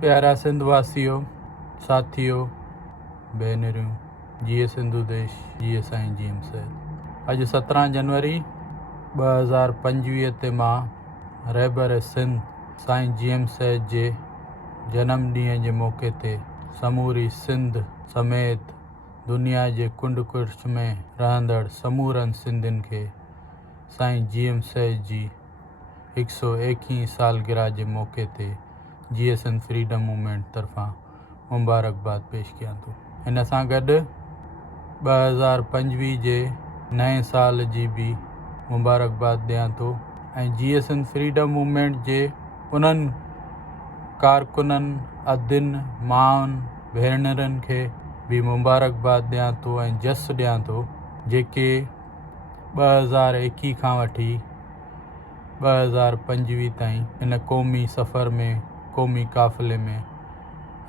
प्यारा सिंधवासियों, साथियों, भेनरियूं, जिए सिंधु देश, जिए साईं जीएम सैद। अॼु 17 जनवरी 2025 ते मां रहबर सिंध साईं जीएम सैद जे जनम ॾींहं जे मौक़े ते समूरी सिंध समेत दुनिया जे कुंड कुर्छ में रहंदड़ समूरनि सिंधियुनि खे साईं जीएम सैद जी 101वीं सालगिरह जे मौक़े ते जिए सिंध फ्रीडम मूवमेंट तरफ़ां मुबारकबाद पेश कयां थो। हिन सां गॾु 2025 जे नए साल जी बि मुबारकबाद ॾियां थो ऐं जिए सिंध फ्रीडम मूवमेंट जे उन्हनि कारकुननि, अदिन, माउनि, भेनरुनि खे बि मुबारकबाद ॾियां थो ऐं जस ॾियां थो जेके 2021 खां वठी 2025 ताईं इन क़ौमी सफ़र में, क़ौमी काफ़िले में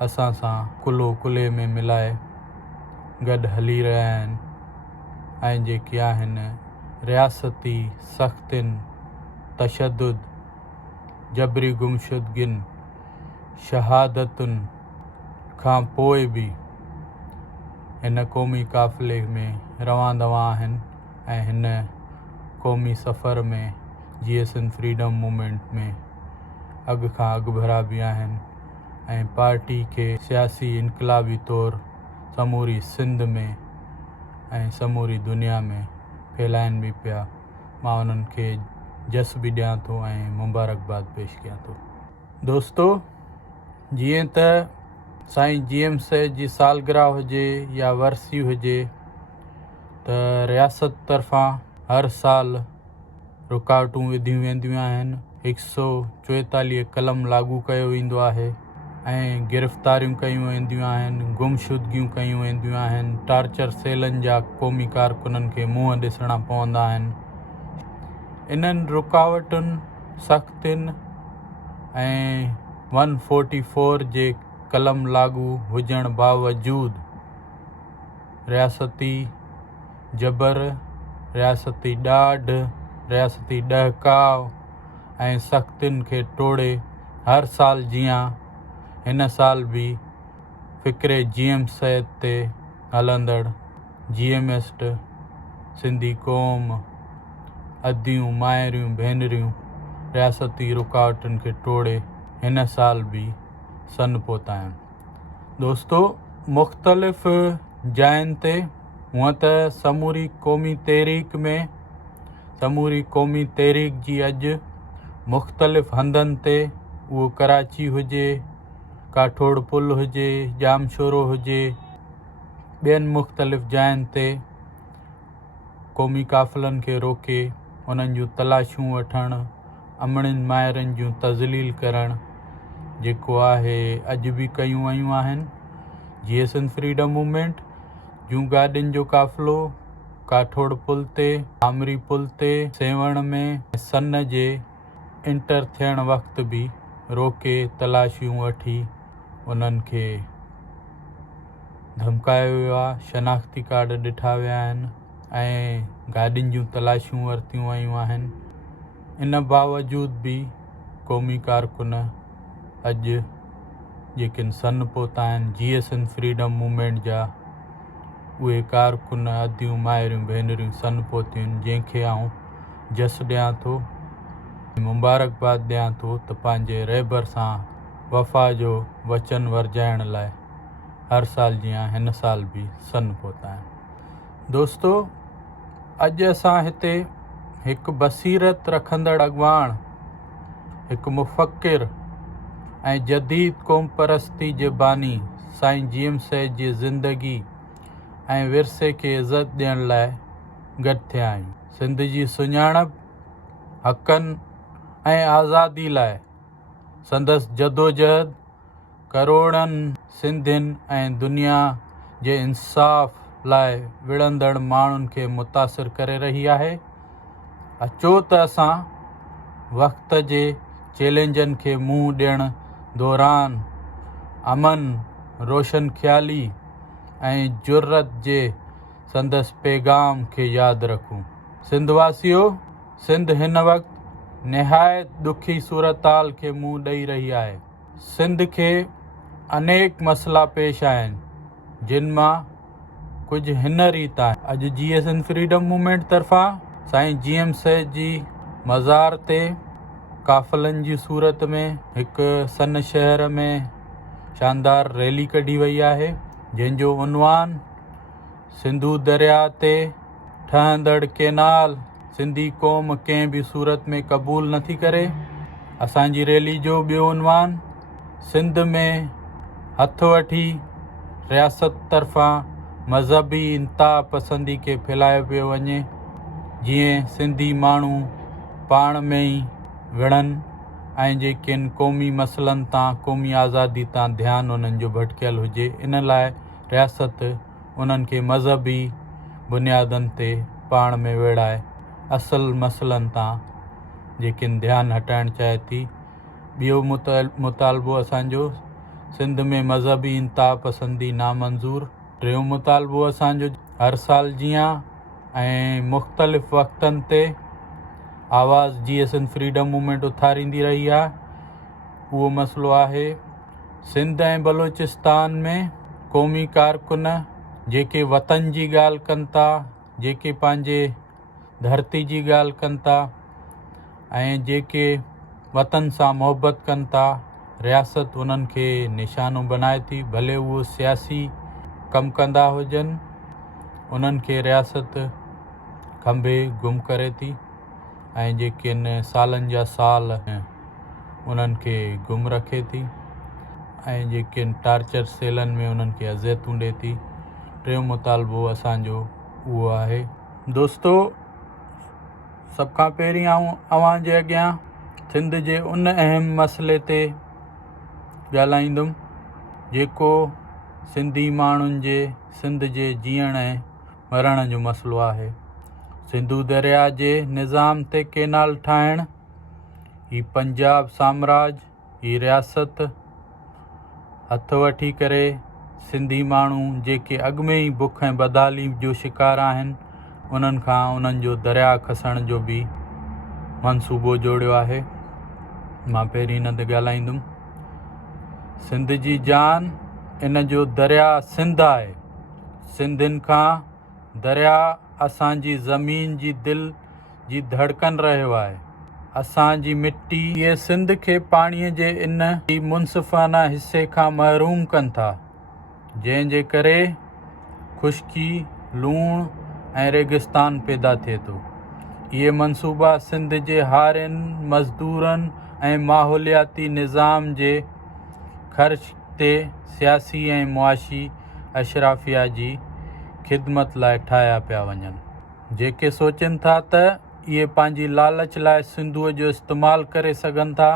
असां सां कुल्हो कुल्हे में मिलाए गॾु हली रहिया आहिनि ऐं जेके आहिनि रियासती सख़्तियुनि, तशद्दुद, जबरी गुमशुदगियुनि, शहादतुनि खां पोइ बि हिन क़ौमी काफ़िले में रवां दवां आहिनि ऐं हिन क़ौमी सफ़र में जिए सिंध फ्रीडम मूवमेंट में अॻु खां अॻु भरा बि आहिनि ऐं पार्टी खे सियासी इनक़लाबी तौरु समूरी सिंध में ऐं समूरी दुनिया में फैलाइनि बि पिया। मां उन्हनि खे जस बि ॾियां थो ऐं मुबारकबाद पेश कयां थो। दोस्तो, जीअं त साईं जीएम सैद जी सालगिरह हुजे या वरसी हुजे त रियासत तरफ़ां हर साल रुकावटूं विधियूं वेंदियूं आहिनि। 144 कलम लागू कयो वेंदो आहे ऐं गिरफ़्तारियूं कयूं वेंदियूं आहिनि, गुमशुदगियूं कयूं वेंदियूं आहिनि, टार्चर सेलनि जा क़ौमी कारकुननि खे मुंहं ॾिसणा पवंदा आहिनि। इन्हनि रुकावटुनि, सख़्तियुनि ऐं 144 जे कलम लागू हुजण बावजूदु रियासती जबर, रियासती ॾाढ, रियासती ॾहकाव ऐं सख़्तियुनि खे टोड़े हर साल जीअं हिन साल बि फ़िक्रे जीएम सैद ते हलंदड़ जीएमएस्ट सिंधी क़ौम, अदियूं, माइरियूं, भेनरियूं रियासती रुकावटुनि खे टोड़े हिन साल बि सन पहुता आहिनि। दोस्तो, मुख़्तलिफ़ जायुनि ते हूअं त समूरी क़ौमी तहरीक जी अॼु मुख़्तलिफ़ हंधनि ते, उहो कराची हुजे, काठोड़ पुल हुजे, जामशोरो हुजे, ॿियनि मुख़्तलिफ़ जायुनि ते क़ौमी काफ़िलनि खे रोके उन्हनि जूं तलाशियूं वठणु, अमड़ियुनि माइरनि जूं तज़लील करणु जेको आहे अॼु बि कयूं वयूं आहिनि। जिए सिंध फ्रीडम मूवमेंट जूं गाॾियुनि जो काफ़िलो काठोड़ पुल ते, आमरी पुल ते, सेवण में सन जे इंटर थियण वक़्तु बि रोके तलाशियूं वठी उन्हनि खे धमकायो वियो आहे, शनाख़्ती कार्ड ॾिठा विया आहिनि ऐं गाॾियुनि जूं तलाशियूं वरितियूं वयूं आहिनि। इन बावजूदु बि क़ौमी कारकुन अॼु जेके सन पहुता आहिनि जिए सिंध फ्रीडम मूवमेंट जा, उहे कारकुन, अदियूं, माइरियूं, भेनरियूं सन पहुतियूं आहिनि जंहिंखे आउं जस ॾियां थो, मुबारकबाद ॾियां थो त पंहिंजे रहबर सां वफ़ा जो वचन वरजाइण लाइ हर साल जीअं हिन साल बि सन पहुता आहिनि। दोस्तो, अॼु असां हिते हिकु बसीरत रखंदड़ अॻवान, हिकु मुफ़क्किर ऐं जदीद क़ौम परस्ती जे बानी साईं जीएम सैद जी ज़िंदगी ऐं विरसे खे इज़त ॾियण लाइ गॾु थिया आहियूं। सिंध जी सुञाणप, हक़नि ऐं आज़ादी लाइ संदसि जदोजहद करोड़नि सिंधियुनि ऐं दुनिया जे इंसाफ़ लाइ विढ़ंदड़ माण्हुनि खे मुतासिर करे रही आहे। अचो त असां वक़्त जे चैलेंजनि खे मुंहुं ॾियण दौरान अमन, रोशन ख़्याली ऐं जुर्रत जे संदसि पैगाम खे यादि रखूं। सिंधवासियो, सिंध हिन वक़्तु निहायत ॾुखी सूरताल खे मुंहुं ॾेई रही आहे। सिंध खे अनेक मसइला पेश आहिनि जिन मां कुझु हिन रीति आहे। अॼु GSN फ्रीडम मूवमेंट तरफ़ां साईं GM सैयद जी मज़ार ते काफ़िलनि जी सूरत में हिकु सन शहर में शानदार रैली कढी वई आहे, जंहिंजो उनवान सिंधु दरिया ते ठहंदड़ केनाल सिंधी क़ौम कंहिं बि सूरत में क़बूल नथी करे। असांजी रैली जो ॿियो उनवान सिंध में हथ वठी रियासत तरफ़ां मज़हबी इंतहा पसंदी खे फैलायो पियो वञे, जीअं सिंधी माण्हू पाण में ई विढ़नि ऐं जेके क़ौमी मसइलनि तां क़ौमी आज़ादी तां ध्यानु उन्हनि जो भटकियल हुजे। इन लाइ रियासत उन्हनि खे मज़हबी बुनियादनि ते पाण में विढ़ाए असल मसइलनि तां जेके ध्यानु हटाइणु चाहे थी। ॿियो मुतालबो असांजो सिंध में मज़हबी इंतहा पसंदी नामंज़ूर। टियों मुतालबो असांजो हर साल जीअं ऐं मुख़्तलिफ़ वक़्तनि ते आवाज़ GSN फ्रीडम मूवमेंट उथारींदी रही आहे, उहो मसइलो आहे सिंध ऐं बलोचिस्तान में क़ौमी कारकुन जेके वतन जी ॻाल्हि कनि था, जेके पंहिंजे धरती जी ॻाल्हि कनि था ऐं जेके वतन सां मुहबत कनि था, रियासत उन्हनि खे निशानो बनाए थी। भले उहो सियासी कमु कंदा हुजनि, उन्हनि खे रियासत खंभे गुम करे थी ऐं जेके सालनि जा साल उन्हनि खे गुम रखे थी ऐं जेके टार्चर सेलनि में उन्हनि खे अज़ियतूं ॾिए थी। टियों मुतालबो असांजो उहो आहे। दोस्तो, सभ खां पहिरीं अव्हां जे अॻियां सिंध जे उन अहम मसइले ते ॻाल्हाईंदुमि जेको सिंधी माण्हुनि जे सिंध जे जीअण ऐं मरण जो मसइलो आहे। सिंधु दरिया जे निज़ाम ते केनाल ठाहिणु, ही पंजाब साम्राज, ही रियासत हथ वठी करे सिंधी माण्हू जेके अॻु में ई बुख ऐं बदहाली जो शिकार आहिनि, उन्हनि खां उन्हनि जो दरिया खसण जो बि मंसूबो जोड़ियो आहे। मां पहिरीं हिन ते ॻाल्हाईंदुमि। सिंध जी जान इन जो दरिया सिंध आहे। सिंधियुनि खां दरिया असांजी ज़मीन जी दिलि जी धड़कन रहियो आहे। असांजी मिट्टी इहे सिंध खे पाणीअ जे इन मुनसिफ़ाना हिस्से खां महरूम कनि था, जंहिंजे करे खुश्की, लूण ऐं रेगिस्तान पैदा थिए थो। इहे मंसूबा सिंध जे हारियुनि, मज़दूरनि ऐं माहौलियाती निज़ाम जे ख़र्च ते सियासी ऐं मुआशी अशराफिया जी ख़िदमत लाइ ठाहिया पिया वञनि। जेके सोचनि था त इहे पंहिंजी लालच लाइ सिंधूअ जो इस्तेमालु करे सघनि था,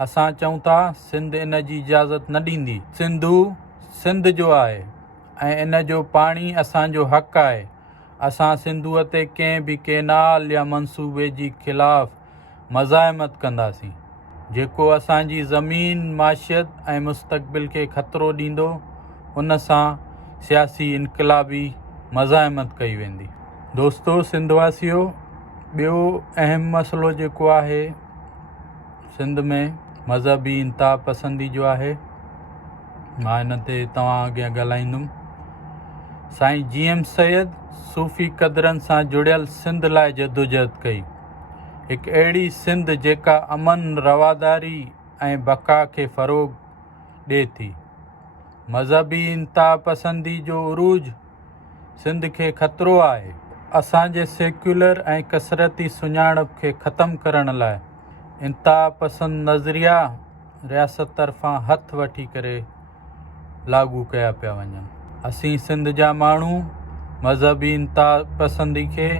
असां चऊं था सिंध इन जी इजाज़त न ॾींदी। सिंधु सिंध जो आहे ऐं इन जो पाणी असांजो हक़ आहे। असां सिंधूअ ते कंहिं बि केनाल या मंसूबे जी ख़िलाफ़ मज़ाहिमत कंदासीं जेको असांजी ज़मीन, माशियत ऐं मुस्तक़बिल खे ख़तरो ॾींदो। उन सां सियासी इनक़लाबी मज़ाहिमत कई वेंदी। दोस्तो सिंधवासियो, ॿियो अहम मसइलो जेको आहे सिंध में मज़हबी इंतहा पसंदी जो आहे। मां हिन ते तव्हां अॻियां ॻाल्हाईंदुमि। साईं GM सैयद सूफ़ी क़दरनि सां जुड़ियल सिंध लाइ जदोजहद कई। हिकु अहिड़ी सिंध जेका अमन, रवादारी ऐं बका खे फ़रोग़ ॾिए थी। मज़हबी इंतहा पसंदी जो उरूज सिंध खे ख़तरो आहे। असांजे सेक्युलर ऐं कसरती सुञाणप खे ख़तमु करण लाइ इंतहा पसंद नज़रिया रियासत तरफ़ां हथ वठी करे लागू कया पिया वञनि। असीं सिंध जा माण्हू मज़हबी इंतहा पसंदी खे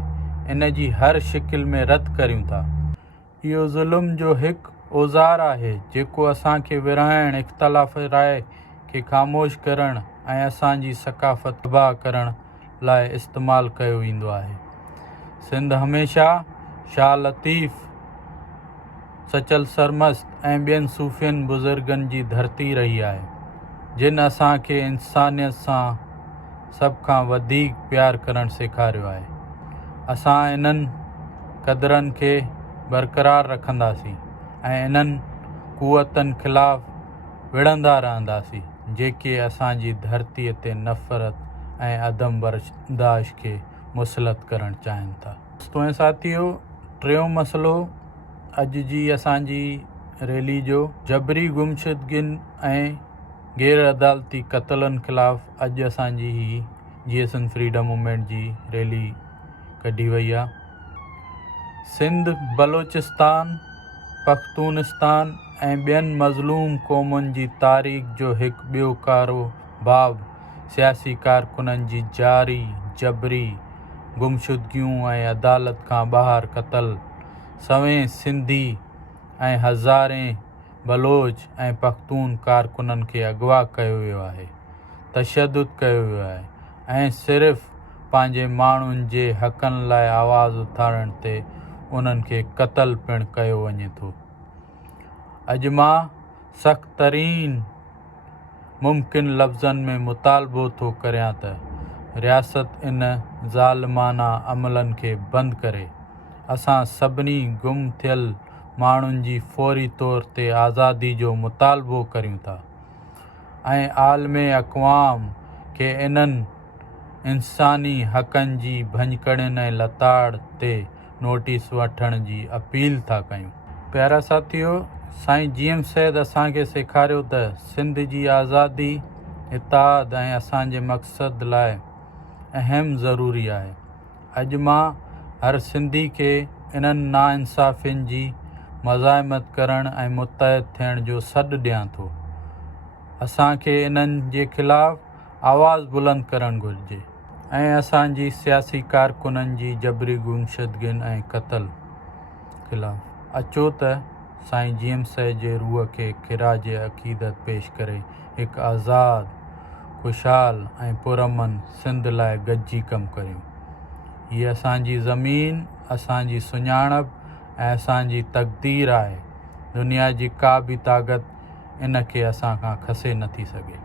इन जी हर शिकिल में रद्द करियूं था। इहो ज़ुल्म जो हिकु औज़ार आहे जेको असांखे विरहाइण, इख़्तिलाफ़ राय खे ख़ामोश करण ऐं असांजी सक़ाफ़त तबाह करण लाइ इस्तेमालु कयो वेंदो आहे। सिंध हमेशह शाह लतीफ़, सचल सरमस्त ऐं ॿियनि सूफ़ियनि बुज़ुर्गनि जी धरती रही आहे, जिन असांखे इंसानियत सां सभ खां वधीक प्यार करणु सेखारियो आहे। असां इन्हनि क़दरनि खे बरक़रार रखंदासीं ऐं इन्हनि क़ुवतनि ख़िलाफ़ विढ़ंदा रहंदासीं जेके असांजी धरतीअ ते नफ़रत ऐं अदम बर्दाश्त खे मुसलत करणु चाहिनि था। दोस्तों ऐं साथियो, टियों मसइलो अॼु जी असांजी रैली जो जबरी गुमशुदगियुनि ऐं गैर अदालती क़त्लनि ख़िलाफ़ु अॼु असांजी ही GSN फ्रीडम मूवमेंट जी रैली कढी वई आहे। सिंध, बलोचिस्तान, पख्तूनिस्तान ऐं ॿियनि मज़लूम क़ौमुनि जी तारीख़ जो हिकु ॿियो कारो बाब सियासी कारकुननि जी जारी जबरी गुमशुदगियूं ऐं अदालत खां ॿाहिरि क़त्ल सवें सिंधी ऐं हज़ारें बलोच ऐं पख्तून कारकुननि खे अगवा कयो वियो आहे, तशद्दुद कयो वियो आहे ऐं सिर्फ़ु पंहिंजे माण्हुनि जे हक़नि लाइ आवाज़ उथारण ते उन्हनि खे क़त्ल पिणु कयो वञे थो। अॼु मां सख़्त तरीन मुमकिन लफ़्ज़नि में मुतालबो थो करियां त रियासत इन ज़ालिमाना अमलनि खे बंदि करे असां सभिनी गुम थियल माण्हुनि जी फौरी तौर ते आज़ादी जो मुतालबो करियूं था ऐं आलमे अक़वाम खे इन्हनि इंसानी हक़नि जी भञकड़ियुनि ऐं लताड़ ते नोटिस वठण जी अपील था कयूं। प्यारा साथियो, साईं GM सैद असांखे सेखारियो त सिंध जी आज़ादी इत्तेहाद ऐं असांजे मक़सद लाइ अहम ज़रूरी आहे। अॼु मां हर सिंधी खे इन्हनि नाइंसाफ़ियुनि जी मज़ाहिमत करण ऐं मुतहद थियण जो सॾु ॾियां थो। असांखे इन्हनि जे ख़िलाफ़ु आवाज़ बुलंद करणु घुरिजे ऐं असांजी सियासी कारकुननि जी जबरी गुमशुदगियुनि ऐं क़त्ल ख़िलाफ़ु अचो त साईं GM सैद जे रूह खे ख़िराज अक़ीदत पेश करे हिकु आज़ाद, खुशहाल ऐं पुरअमन सिंध लाइ गॾिजी कमु करियूं। हीअ असांजी ज़मीन, असांजी सुञाणप ऐं असांजी तक़दीर आहे। दुनिया जी का बि ताक़त इन खे असां खां खसे नथी सघे।